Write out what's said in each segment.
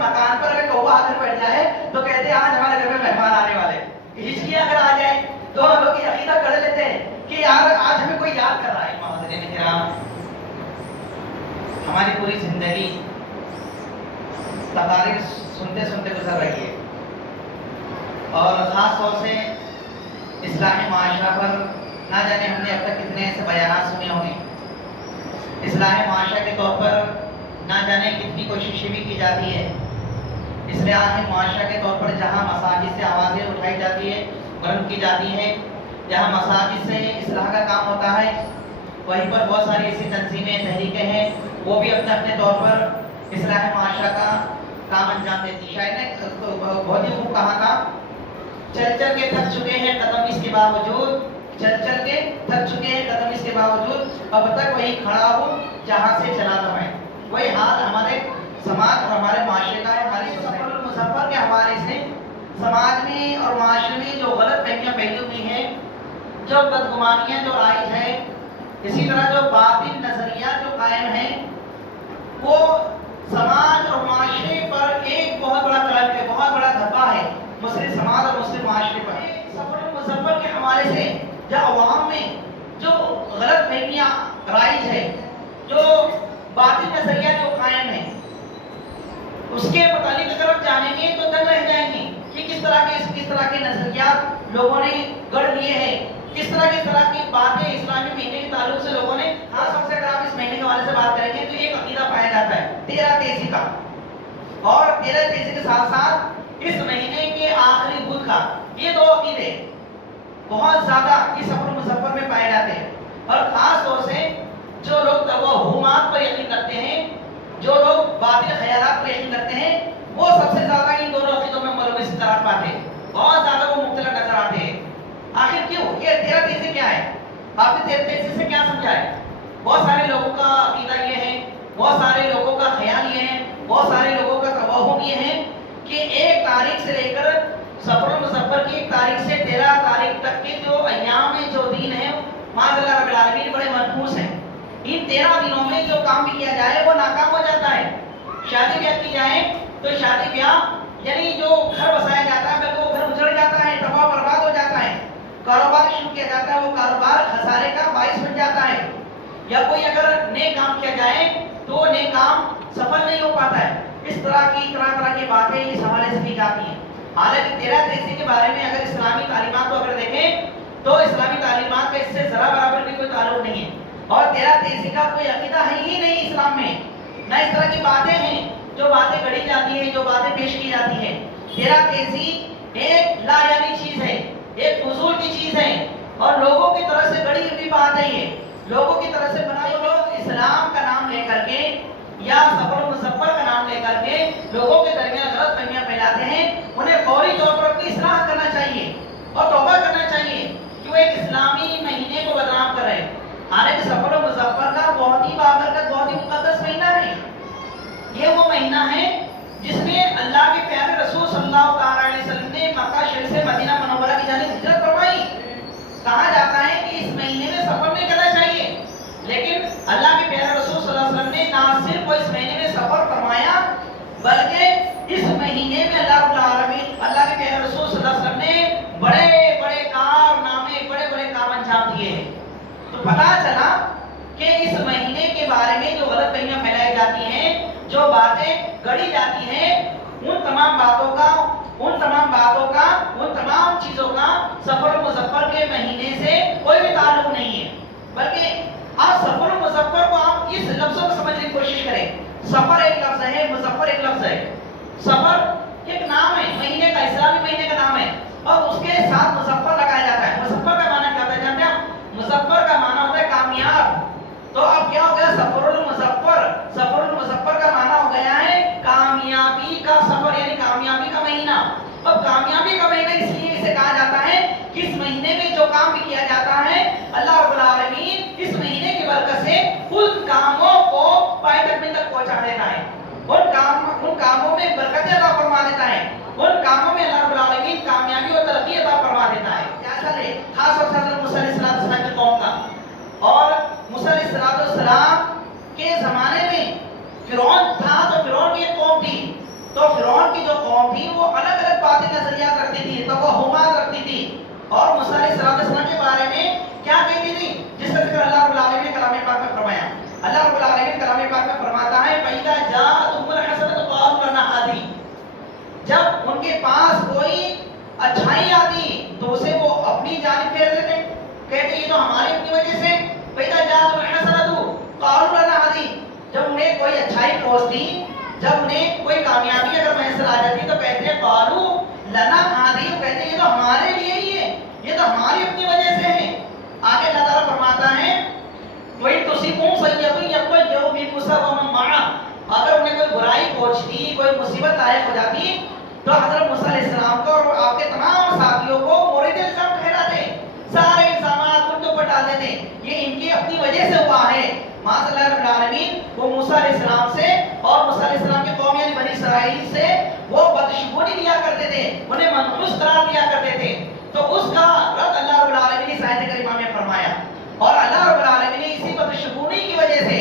مکان پر اگر کوا آ کر بیٹھ جائے تو کہتے ہیں آج ہمارے گھر میں مہمان آنے والے. ہچکی اگر آ جائے تو ہم لوگ یہ عقیدہ کر لیتے ہیں کہ یار آج ہمیں کوئی یاد کر رہا ہے. معاذ کرام ہماری پوری زندگی تقاریر سنتے سنتے گزر رہی ہے اور خاص طور سے اصلاح معاشرہ پر نہ جانے ہم نے اب تک کتنے ایسے بیانات سنے ہوں گے. اصلاح معاشرہ کے طور پر نہ جانے کتنی کوششیں بھی کی جاتی ہے. اصلاح معاشرہ کے طور پر جہاں مساجد سے آوازیں اٹھائی جاتی ہے بلند کی جاتی ہے, جہاں مساجد سے اصلاح کا کام ہوتا ہے, وہیں پر بہت ساری ایسی تنظیمیں تحریکیں ہیں وہ بھی اپنے اپنے طور پر اصلاح معاشرہ کا کام انجام دیتی ہیں. شاید نے بہت ہی خوب کہا تھا, چل چل کے تھک چکے ہیں قدم اس کے باوجود, چل چل کے تھک چکے ہیں قدم اس کے باوجود اب تک وہی کھڑا ہوں جہاں سے چلا تھا میں. وہی حال ہمارے سماج اور ہمارے معاشرے کا ہے. ہماری سفر المظفر کے حوالے سے سماج میں اور معاشرے میں جو غلط فہمیاں پھیلی ہوئی ہیں, جو بدگمانیاں جو رائج ہیں, اسی طرح جو باطل نظریات جو قائم ہیں, وہ سماج اور معاشرے پر ایک بہت بڑا کلنک ہے, بہت بڑا دھبا ہے مسلم سماج اور مسلم معاشرے پر. سفر المظفر کے حوالے سے جو عوام میں جو غلط فہمیاں رائج ہے, جو باطل نظریہ جو قائم ہے, اس کے متعلق اگر آپ جانیں گے تو دنگ رہ جائیں گے کہ کس طرح کے نظریات لوگوں نے گڑھ لیے ہیں, کس طرح کی باتیں اسلامی مہینے کے تعلق سے لوگوں نے. خاص طور سے اگر آپ اس مہینے کے حوالے سے بات کریں گے تو ایک عقیدہ پایا جاتا ہے 13 تیزی کا, اور 13 تیزی کے ساتھ ساتھ اس مہینے کے آخری بدھ کا. یہ دو عقیدے بہت زیادہ اس سفر المظفر میں پائے جاتے ہیں. اور خاص طور سے جو لوگ توہمات پر یقین کرتے ہیں, جو لوگ باطل خیالات پر یقین کرتے ہیں, وہ سب سے زیادہ ان دونوں عقیدوں میں ملوث نظر پاتے ہیں, بہت زیادہ وہ مختلف نظر آتے ہیں. آخر کیوں؟ یہ 13 تیزی کیا ہے؟ آپ نے 13 تیزی سے کیا سمجھا ہے؟ بہت سارے لوگوں کا عقیدہ یہ ہے, بہت سارے لوگوں کا خیال یہ ہے, بہت سارے لوگوں کا توہم یہ ہے کہ 1 تاریخ سے لے کر سفر المظفر کی 1 تاریخ سے 13 تاریخ تک کے جو ایام ہیں, جو دن ہیں, معاذ اللہ رب العالمین بڑے منحوس ہیں. ان 13 دنوں میں جو کام بھی کیا جائے وہ ناکام ہو جاتا ہے. شادی بیاہ کی جائے تو شادی بیاہ یعنی جو گھر بسایا جاتا ہے بلکہ وہ گھر اجڑ جاتا ہے, تباہ و برباد ہو جاتا ہے. کاروبار شروع کیا جاتا ہے, وہ کاروبار خسارے کا باعث بن جاتا ہے. یا کوئی اگر نیک کام کیا جائے تو وہ نیک کام سفل نہیں ہو پاتا ہے. اس طرح کی باتیں اس حوالے سے کی جاتی ہیں. حالانکہ 13 تیزی کے بارے میں اگر اسلامی تعلیمات کو اگر دیکھیں تو اسلامی تعلیمات کا اس سے ذرا برابر بھی کوئی تعلق نہیں ہے, اور 13 تیزی کا کوئی عقیدہ ہے ہی نہیں اسلام میں. نہ اس طرح کی باتیں ہیں جو باتیں گڑھی جاتی ہیں, جو باتیں پیش کی جاتی ہیں. 13 تیزی ایک لا یعنی چیز ہے, ایک فضول کی چیز ہے, اور لوگوں کی طرف سے گڑھی ہوئی بات نہیں ہے, لوگوں کی طرف سے بنائی. لوگ اسلام کا نام لے کر کے یا سفر المظفر کا نام لے کر کے لوگوں کے درمیان غلط فہمیاں پھیلاتے ہیں. انہیں فوری طور پر اپنی اصلاح کرنا چاہیے اور توبہ کرنا چاہیے کہ وہ ایک اسلامی مہینے کو بدنام کر رہے ہیں. حالانکہ سفر المظفر کا بہت ہی بابرکت, بہت ہی مقدس مہینہ ہے. یہ وہ مہینہ ہے جس میں اللہ کے پیارے رسول صلی اللہ علیہ وسلم نے مکہ شریف سے مدینہ منورہ کی جانب ہجرت فرمائی. کہا جاتا ہے کہ اس مہینے میں سفر نہیں کرنا چاہیے, لیکن اللہ کے پیارے رسول صلی اللہ علیہ وسلم نے نہ صرف اس مہینے میں سفر فرمایا بلکہ اس مہینے میں اللہ رب العالمین, اللہ کے پیارے رسول صلی اللہ علیہ وسلم نے بڑے بڑے کارنامے, بڑے بڑے کام انجام دیے ہیں. تو پتہ چلا کہ اس مہینے کے بارے میں جو غلط فہمیاں پھیلائی جاتی ہیں, جو باتیں گڑھی جاتی ہیں, ان تمام باتوں کا, ان تمام چیزوں کا سفر المظفر کے مہینے سے کوئی بھی تعلق نہیں ہے. بلکہ آپ سفر المظفر کو آپ اس لفظوں کو سمجھنے کی کوشش کریں. سفر ایک لفظ ہے, مظفر ایک لفظ ہے. سفر ایک نام ہے مہینے کا, اسلامی مہینے کا نام ہے, اور اس کے ساتھ مظفر لگایا جاتا ہے. مظفر کا معنی کیا ہوتا ہے جانتے ہیں آپ؟ مظفر کا معنی ہوتا ہے کامیاب. تو اب کیا ہو گیا سفر المظفر, سفر المظفر کا معنی ہو گیا ہے کامیابی کا سفر, یعنی کامیابی کا مہینہ. اب کامیابی کا مہینہ اس لیے اسے کہا جاتا ہے کہ اس مہینے میں جو کام بھی کیا جاتا ہے اللہ رب العالمین اس مہینے کی برکت سے ان کاموں کو پائے تکمیل تک پہنچا دیتا ہے. ان کاموں میں برکت عطا فرما دیتا ہے, ان کاموں میں اللہ رب العالمین کامیابی اور ترقی عطا فرما دیتا ہے. کیا ہے خاص طور سے حضرت موسیٰ علیہ السلام کی قوم کا, اور موسیٰ علیہ السلام کے زمانے میں فرعون تھا, تو فرعون کی ایک قوم تھی, تو اچھائی آتی تو اسے وہ اپنی جانب پھیر دیتے، کہتے یہ تو ہماری اپنی وجہ سے. فَإِذَا جَاءَتْهُمُ الْحَسَنَةُ قَالُوا لَنَا هَٰذِهِ، جب انہیں کوئی اچھائی پہنچتی، جب انہیں کوئی کامیابی اگر میسر آ جاتی تو کہتے ہیں قَالُوا لَنَا هَٰذِهِ، کہتے ہیں یہ تو ہمارے لیے ہی ہے، یہ تو ہماری اپنی وجہ سے ہے. آگے اللہ تعالیٰ فرماتا ہے وَإِن تُصِبْهُمْ سَيِّئَةٌ يَطَّيَّرُوا بِمُوسَىٰ وَمَن مَّعَهُ، اگر انہیں کوئی برائی پہنچتی، کوئی مصیبت لاحق ہو جاتی تو حضرت موسیٰ علیہ السلام کو اور آپ کے تمام ساتھیوں کو مورد الزام ٹھہراتے، سارے الزامات ان کے اوپر ڈال دیتے، یہ ان کی اپنی وجہ سے ہوا ہے. معاذ اللہ رب العالمین. وہ موسیٰ علیہ السلام سے اور موسیٰ علیہ السلام کے قوم یعنی بنی اسرائیل سے وہ بدشگونی لیا کرتے تھے، انہیں منحوس قرار دیا کرتے تھے. تو اس کا رد اللہ رب العالمین نے اس آیت کریمہ میں فرمایا، اور اللہ رب العالمین نے اسی بدشگونی کی وجہ سے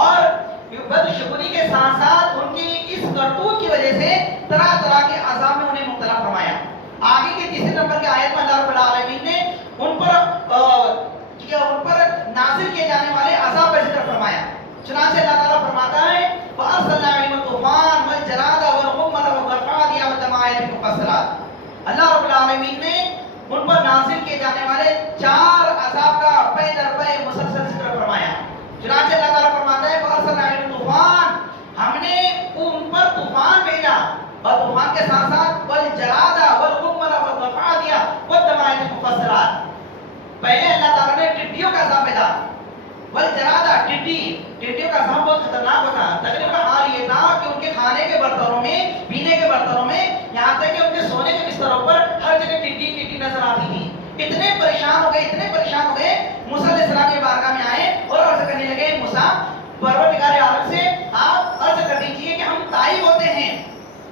اور بدشگونی کے ساتھ ساتھ ان کی اس کرتوت کی وجہ سے طرح طرح کے عذاب میں انہیں مبتلا فرمایا. آگے کے تیسرے نمبر کی آیت میں اللہ رب العالمین نے ان پر نازل کیے جانے والے عذاب کا ذکر فرمایا. چنانچہ اللہ تعالیٰ فرماتا ہے فَأَرْسَلْنَا عَلَيْهِمُ الطُّوفَانَ وَالْجَرَادَ وَالْقُمَّلَ وَالضَّفَادِعَ وَالدَّمَ آیَاتٍ مُفَصَّلَاتٍ. اللہ رب العالمین نے ان پر نازل کیے جانے والے 4 عذاب کا پے در پے مسلسل ذکر فرمایا. چنانچہ اللہ تعالیٰ فرماتا ہے فَأَرْسَلْنَا عَلَيْهِمُ الطُّوفَانَ، ہم نے ان پر طوفان بھیجا، اور طوفان کے ساتھ ساتھ وَالْجَرَادَ وَالْقُمَّلَ وَالضَّفَادِعَ وَالدَّمَ آیَاتٍ مُفَصَّلَاتٍ. پہلے اللہ تعالیٰ نے ٹڈیوں کا عذاب بھیجا. والجرادہ ٹڈیوں کا عذاب بہت خطرناک ہوتا. تقریباً حال یہ تھا کہ ان کے کھانے کے برتنوں میں، پینے کے برتنوں میں، یہاں تک کہ ان کے سونے کے بستروں پر ہر جگہ ٹڈی نظر آتی تھی. اتنے پریشان ہو گئے موسیٰ علیہ السلام کی بارگاہ میں آئے اور عرض کرنے لگے موسیٰ پروردگار عالم سے آپ عرض کر دیجئے کہ ہم تائب ہوتے ہیں.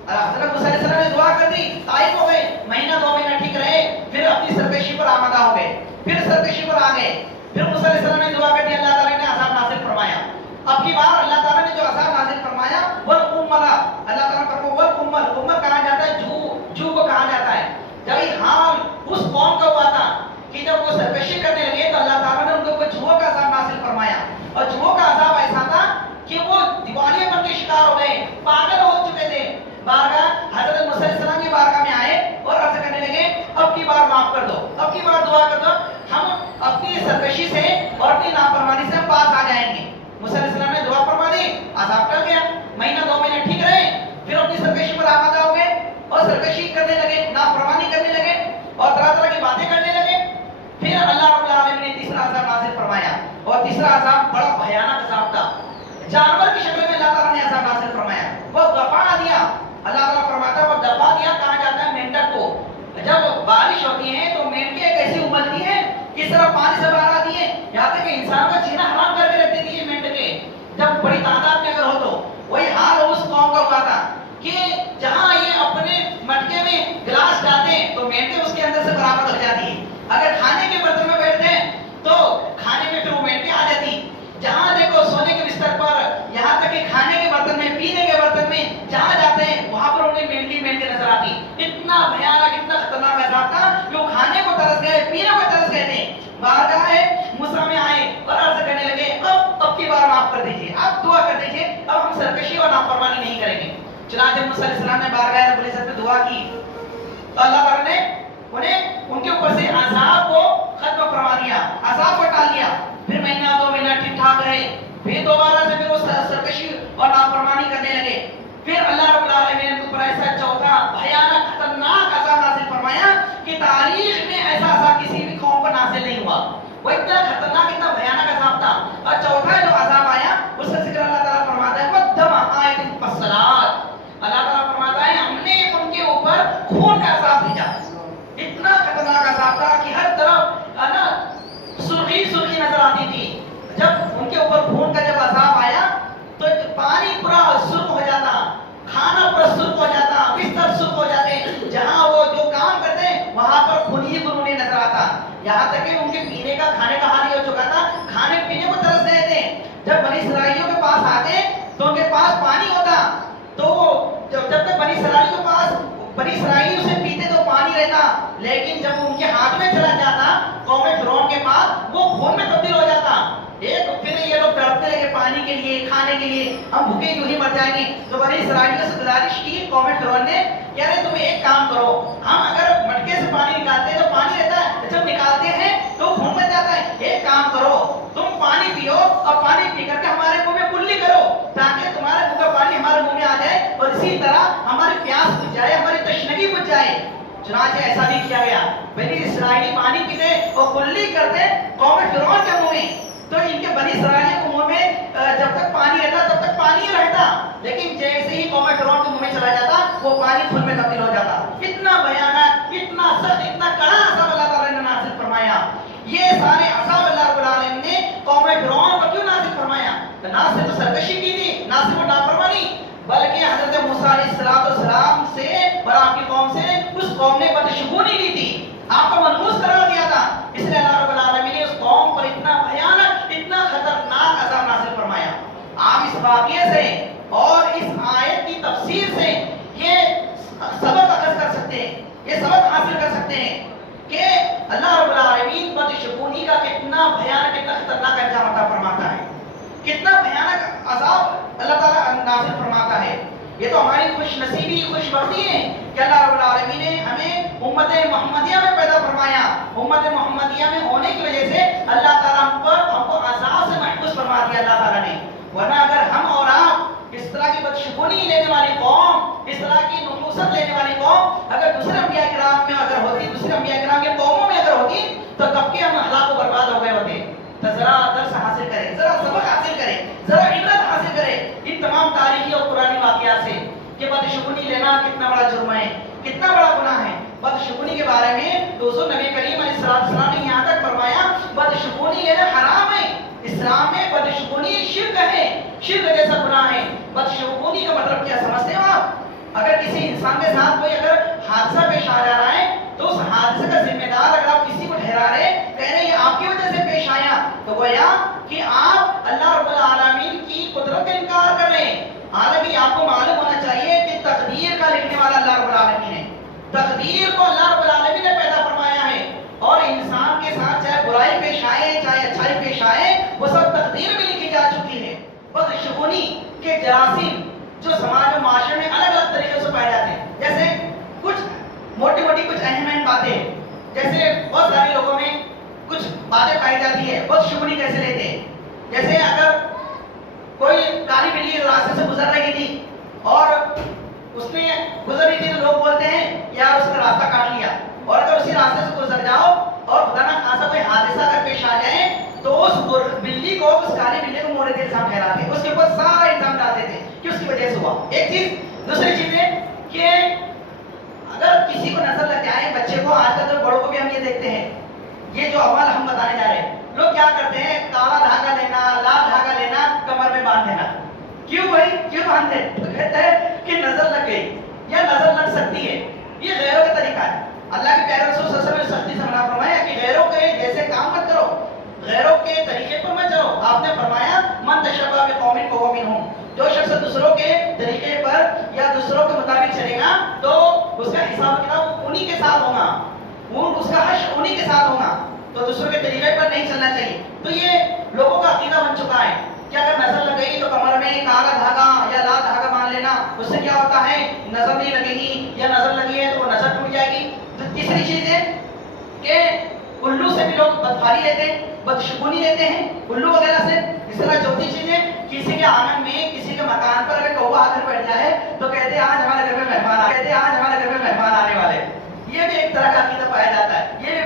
حضرت موسیٰ علیہ السلام نے دعا کر دی، تائب ہو گئے، مہینہ 2 مہینہ ٹھیک رہے، پھر اپنی سرکشی پر آمادہ ہو گئے، پھر سرکشی پر آ گئے. پھر موسیٰ علیہ السلام نے دعا کر دی، اللہ تعالیٰ نے عذاب نازل فرمایا. اب کی بار اللہ تعالیٰ نے جو عذاب نازل فرمایا والقمل، اللہ تعالیٰ کو والقمل کہا جاتا ہے جو کو کہا جاتا ہے. جب حال اس قوم کا ہوا تھا کہ جب وہ سرکشی کرنے لگے تو اللہ تعالیٰ نے ان کو جوؤں کا عذاب نازل فرمایا. اور جوؤں کا عذاب ایسا تھا کہ وہ دیوالیے پر کے شکار ہو گئے، پاگل ہو چکے تھے. بارگاہ حضرت موسیٰ علیہ السلام کی بارگاہ میں آئے اور عرض کرنے لگے اب کی بار معاف کر دو، اب کی بار دعا کر دو، ہم اپنی سرکشی سے اور اپنی نافرمانی سے ہم پاس آ جائیں گے. موسیٰ علیہ السلام نے دعا فرما دی، عذاب ٹل گیا، مہینہ 2 مہینے ٹھیک رہے، پھر اپنی سرکشی پر آمادہ ہو گئے اور سرکشی کرنے لگے، نافرمانی کرنے لگے اور طرح طرح کی باتیں کرنے لگے. پھر اللہ رب العالمین نے تیسرا عذاب نازل فرمایا، اور تیسرا عذاب بڑا بھیانک عذاب تھا. جانور کی شکل میں اللہ تعالیٰ نے عذاب نازل فرمایا. وہ دفاع دیا، اللہ تعالیٰ فرماتا ہے وہ دفاع دیا کہا جاتا ہے مینڈک کو. جب بارش ہوتی ہے تو مینڈکیں کیسی ابلتی ہیں، کس طرح پانی سے باہر آتی ہے، یہاں تک کہ انسان کا جینا حرام کر کے رکھ دیتی ہے مینڈکیں جب بڑی تعداد میں اگر ہو تو. وہی حال اس قوم کا ہوا تھا کہ جہاں یہ اپنے مٹکے میں گلاس ڈالتے ہیں تو مینڈکیں اس کے اندر سے برآمد ہو جاتی ہے. اگر کھانے کے برتن میں بیٹھتے ہیں تو کھانے میں پھر وہ مینڈکیں آ جاتی. جہاں دیکھو سونے کے بستر پر، یہاں تک کہ کھانے کے برتن میں، پینے کے برتن میں جہاں جاتے ہیں وہاں پر انہیں مینڈکیں نظر آتی. اتنا بھیانک، اتنا خطرناک عذاب تھا کہ وہ کھانے کو ترس گئے، پینے کو ترس گئے تھے. بارگاہ موسیٰ میں آئے اور عرض کرنے لگے اب کی بار معاف کر دیجیے، اب دعا کر دیجیے، اب ہم سرکشی اور نافرمانی نہیں کریں گے. چنانچہ موسیٰ علیہ السلام نے بارگاہ رب العزت میں دعا کی تو اللہ تعالیٰ نے ان کے اوپر سے عذاب کو ختم فرما دیا، عذاب کو ٹال دیا. پھر مہینہ 2 مہینہ ٹھیک ٹھاک رہے، پھر دوبارہ سے پھر وہ سرکشی اور نافرمانی کرنے لگے. پھر اللہ رب العالمین نے ان کے اوپر ایسا چوتھا بھیانک خطرناک عذاب نازل فرمایا کہ تاریخ میں ایسا عذاب کسی بھی قوم پر نازل نہیں ہوا. وہ اتنا خطرناک، اتنا بھیانک عذاب تھا. اور چوتھا جو عذاب آیا اس کا ذکر اللہ تعالیٰ فرماتا ہے وَالدَّمَ آیَاتٍ مُفَصَّلَاتٍ. اللہ تعالیٰ فرماتا ہے ہم نے ان کے اوپر خون کا عذاب بھیجا. اتنا خطرناک عذاب تھا کہ ہر طرف سرخی نظر آتی تھی. جب ان کے اوپر خون کا جب عذاب آیا تو پانی پورا سرخ ہو جاتا، کھانا پورا سرخ ہو جاتا، بستر سرخ ہو جاتے، جہاں وہ جو کام کرتے وہاں پر خون ہی خون انہیں نظر آتا. یہاں تک کہ ان کے پینے کا، کھانے کا حال یہ ہو چکا تھا، کھانے پینے کو ترس رہے تھے. جب بنی اسرائیلیوں کے پاس آتے تو ان کے پاس پانی ہوتا، تو جب تک بنی اسرائیلی اسے پیتے تو پانی رہتا، لیکن جب ان کے ہاتھ میں چلا جاتا قوم فرعون کے پاس وہ خون میں تبدیل ہو جاتا. پھر یہ لوگ تڑپتے لگے پانی کے لیے، کھانے کے لیے، ہم بھوکے یوں ہی مر جائیں گے. تو بنی اسرائیلیوں سے گزارش کی قوم فرعون نے کہ ارے تم ایک کام کرو، ہم اگر مٹکے اسی طرح ہماری پیاس بجھ جائے، ہماری تشنگی بجھ جائے۔ چنانچہ ایسا بھی کیا گیا، بنی اسرائیلی پانی پیتے اور کلی کرتے قوم فرعون کے منہ میں، تو ان کے بنی اسرائیل کے منہ میں جب تک پانی رہتا تب تک پانی ہی رہتا، لیکن جیسے ہی قوم فرعون کے منہ میں چلا جاتا وہ پانی خون میں تبدیل ہو جاتا۔ اتنا بھیانک، اتنا سخت، اتنا کڑا عذاب اللہ تعالیٰ نے نازل فرمایا۔ یہ سارے عذاب اللہ رب العالمین نے قوم فرعون پر کیوں نازل فرمایا؟ نہ صرف سرکشی کی تھی، نہ صرف نافرمانی، بلکہ حضرت موسیٰ علیہ السلام سے اور آپ کی قوم سے اس قوم نے بدشگونی لی تھی، آپ کو منحوس قرار دیا تھا، اس لیے اللہ رب العالمین نے اس قوم پر اتنا بھیانک، اتنا خطرناک عذاب نازل فرمایا۔ آپ اس واقعے سے اور اس آیت کی تفسیر سے یہ سبق اخذ کر سکتے ہیں، یہ سبق حاصل کر سکتے ہیں کہ اللہ رب العالمین بدشگونی کا کتنا بھیانک، کتنا خطرناک انجام عطا فرماتا ہے، کتنا بھیانک عذاب اللہ تعالیٰ نازل فرماتا ہے۔ یہ تو ہماری خوش نصیبی، خوش بختی ہے کہ اللہ رب العالمین نے ہمیں امت محمدیہ میں پیدا فرمایا۔ امت محمدیہ میں ہونے کی وجہ سے اللہ تعالیٰ ہم کو عذاب سے محفوظ فرما دیا اللہ تعالیٰ نے، ورنہ اگر ہم اور آپ اس طرح کی بدشگونی لینے والی قوم، اس طرح کی نحوست لینے والی قوم اگر دوسرے انبیاء کرام میں اگر ہوتی، دوسرے انبیاء کرام کے قوموں میں اگر ہوتی تو کب کے ہم ہلاک و برباد ہو گئے ہوتے۔ تو ذرا درس حاصل کریں، ذرا سبق حاصل کریں، ذرا عبرت حاصل کریں ان تمام تاریخی اور قرآنی واقعات سے کہ بدشگونی لینا کتنا بڑا جرم ہے، کتنا بڑا گناہ ہے۔ بدشگونی کے بارے میں تو حضور نبی کریم علیہ السلام نے یہاں تک فرمایا بدشگونی لینا حرام ہے، اسلام میں بدشگونی شرک ہے، شرک جیسا گناہ ہے۔ بدشگونی کا مطلب کیا سمجھتے ہو آپ؟ اگر کسی انسان کے ساتھ کوئی اگر حادثہ پیش آ جا رہا ہے تو اس حادثے کا ذمہ دار اگر آپ کسی کو ٹھہرا رہے، کہہ رہے یہ آپ کی وجہ سے پیش آیا، تو گویا کہ آپ اللہ رب العالمین کی قدرت کا انکار کر رہے ہیں۔ حالانکہ آپ کو معلوم ہونا چاہیے کہ تقدیر کا لکھنے والا اللہ رب العالمین ہے، تقدیر کو اللہ رب العالمین نے پیدا فرمایا ہے، اور انسان کے ساتھ چاہے برائی پیش آئے چاہے اچھائی پیش آئے وہ سب تقدیر میں لکھی جا چکی ہے۔ بدشگونی کے جراثیم جو سماج و معاشرے میں الگ الگ طریقے سے پائے جاتے ہیں، جیسے کچھ موٹی موٹی کچھ اہم باتیں، جیسے بہت سارے لوگوں میں کچھ باتیں پائی جاتی ہے بدشگونی کیسے لیتے ہیں، جیسے اگر کوئی کالی بلی راستے سے گزر رہی تھی اور اس نے گزر رہی تھی تو لوگ بولتے ہیں یار اس کا راستہ کاٹ لیا، اور اگر اسی راستے سے گزر جاؤ اور خدا نہ خاصا کوئی حادثہ اگر پیش آ جائے تو اس بلی کو، اس کالی بلی کو مورد الزام ٹھہراتے، اس کے اوپر سارا الزام ڈالتے تھے کہ اس کی وجہ سے ہوا۔ ایک چیز، دوسری چیز ہے کہ اگر کسی کو نظر لگ جائے، بچے کو، آج کل تو بڑوں کو بھی ہم یہ دیکھتے ہیں، یہ جو عمل ہم بتانے جا رہے ہیں، لوگ کیا کرتے ہیں کالا دھاگا لینا، لال دھاگا لینا، کمر میں باندھ دینا۔ کیوں بھائی کیوں باندھتے ہیں؟ تو کہتے ہیں کہ نظر لگ گئی یا نظر لگ سکتی ہے، یہ غیروں کا طریقہ ہے۔ اللہ کے پیارے رسول صلی اللہ علیہ وسلم نے سختی سے منع فرمایا کہ غیروں کے جیسے کام مت کرو، غیروں کے طریقے پر مت چلو۔ آپ نے فرمایا من تشبہ بقوم فہو منہم، جو شخص دوسروں کے طریقے پر یا دوسروں کے مطابق چلے گا تو اس کا حساب کتاب انہی کے ساتھ ہوگا، اس کا حشر انہی کے ساتھ ہوگا، تو دوسروں کے طریقے پر نہیں چلنا چاہیے۔ تو یہ لوگوں کا عقیدہ بن چکا ہے کہ اگر نظر لگ گئی تو کمر میں کالا دھاگا یا لال دھاگا باندھ لینا، اس سے کیا ہوتا ہے نظر نہیں لگے گی، یا نظر لگی ہے تو وہ نظر ٹوٹ جائے گی۔ تیسری چیز ہے کہ الو سے بھی لوگ بدفالی لیتے ہیں، بدشگونی لیتے ہیں الو وغیرہ سے۔ اس طرح چوتھی چیز ہے کسی کے آنگن میں، کسی کے مکان پر اگر کوہ آ کر بیٹھ جائے تو کہتے ہیں آج ہمارے گھر میں مہمان آ، کہتے ہیں آج ہمارے گھر میں مہمان آنے والے۔ یہ بھی ایک طرح کا عقیدہ پایا جاتا ہے، یہ بھی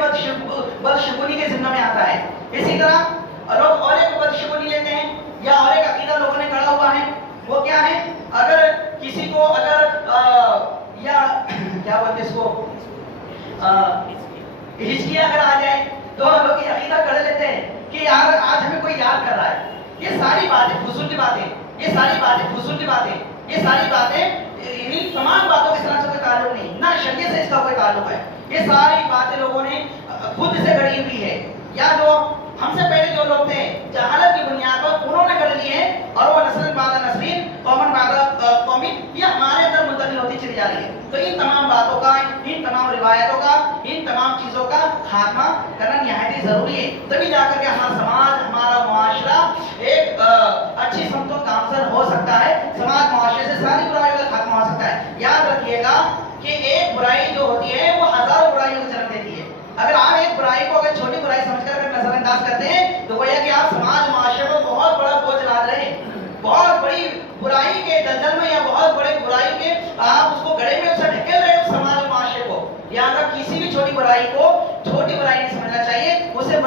بدشگونی کے ذمہ میں آتا ہے۔ اسی طرح لوگ اور ایک بدشگونی لیتے ہیں یا اور ایک عقیدہ لوگوں نے کڑا ہوا ہے، وہ کیا ہے، اگر کسی کو اگر یا کیا بولتے اس کو ہچکیاں اگر آ جائے تو لوگ یہ عقیدہ کر لیتے ہیں کہ یار آج ہمیں کوئی یاد کر رہا ہے۔ یہ ساری باتیں فضول کی باتیں، یہ ساری باتیں فضول کی باتیں، یہ ساری باتیں ان تمام باتوں کے ساتھ کوئی تعلق نہیں، نہ شریعت سے اس کا کوئی تعلق ہے۔ یہ ساری باتیں لوگوں نے خود سے گڑھی ہوئی ہے، یا جو ہم سے پہلے جو لوگ تھے جہالت کی بنیاد پر انہوں نے گڑھ لی ہے، اور وہ نسل بعد نسل، قوم بعد قوم یہ ہمارے اندر منتقل ہوتی چلی جا رہی ہے۔ تو ان تمام باتوں کا، ان تمام روایتوں کا، ان تمام چیزوں کا خاتمہ کرنا نہایت ہی ضروری ہے، تبھی جا کر کے ہمارا سماج، ہمارا معاشرہ ایک اچھی سمتوں گامزن ہو سکتا ہے، سماج معاشرے سے ساری برائیوں کا خاتمہ ہو سکتا ہے۔ یاد رکھیے گا کہ ایک برائی جو ہوتی ہے وہ ہزاروں برائیوں کو جنم دیتی ہے۔ اگر آپ ایک برائی کو اگر چھوٹی برائی سمجھ کر اگر نظر انداز کرتے ہیں تو گویا کہ آپ سماج معاشرے کو بہت بڑا بوجھ لا رہے ہیں، بہت بڑی برائی کے دلدل میں یا بہت بڑے برائی کے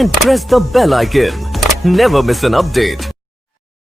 and press the bell icon. Never miss an update.